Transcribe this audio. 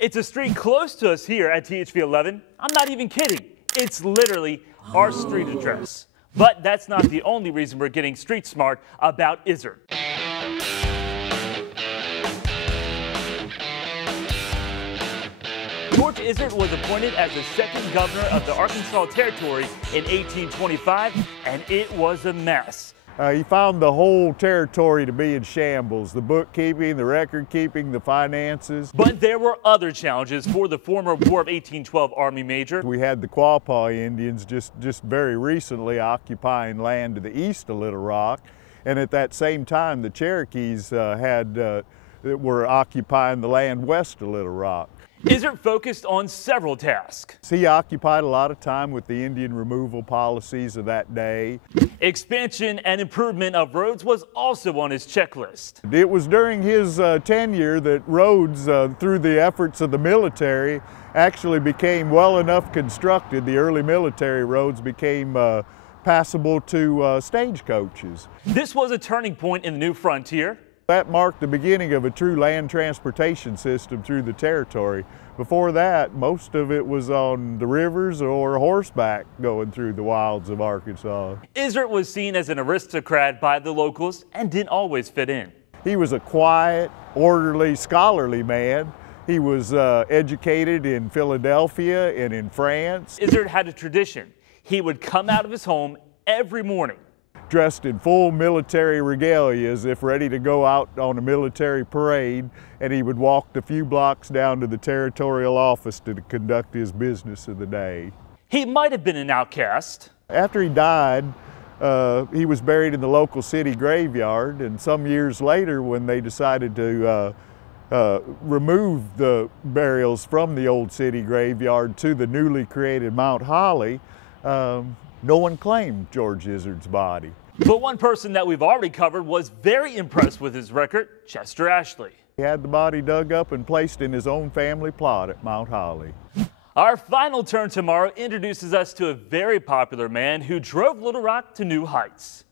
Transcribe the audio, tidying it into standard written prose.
It's a street close to us here at THV 11. I'm not even kidding. It's literally our street address. But that's not the only reason we're getting street smart about Izard. George Izard was appointed as the second governor of the Arkansas Territory in 1825, and it was a mess. He found the whole territory to be in shambles, the bookkeeping, the record keeping, the finances. But there were other challenges for the former War of 1812 Army major. We had the Quapaw Indians just very recently occupying land to the east of Little Rock, and at that same time the Cherokees were occupying the land west of Little Rock. Izard focused on several tasks. He occupied a lot of time with the Indian removal policies of that day. Expansion and improvement of roads was also on his checklist. It was during his tenure that roads, through the efforts of the military, actually became well enough constructed. The early military roads became passable to stagecoaches. This was a turning point in the new frontier. That marked the beginning of a true land transportation system through the territory. Before that, most of it was on the rivers or horseback going through the wilds of Arkansas. Izard was seen as an aristocrat by the locals and didn't always fit in. He was a quiet, orderly, scholarly man. He was educated in Philadelphia and in France. Izard had a tradition. He would come out of his home every morning dressed in full military regalia as if ready to go out on a military parade, and he would walk the few blocks down to the territorial office to conduct his business of the day. He might have been an outcast. After he died, he was buried in the local city graveyard, and some years later when they decided to remove the burials from the old city graveyard to the newly created Mount Holly, no one claimed George Izard's body. But one person that we've already covered was very impressed with his record, Chester Ashley. He had the body dug up and placed in his own family plot at Mount Holly. Our final turn tomorrow introduces us to a very popular man who drove Little Rock to new heights.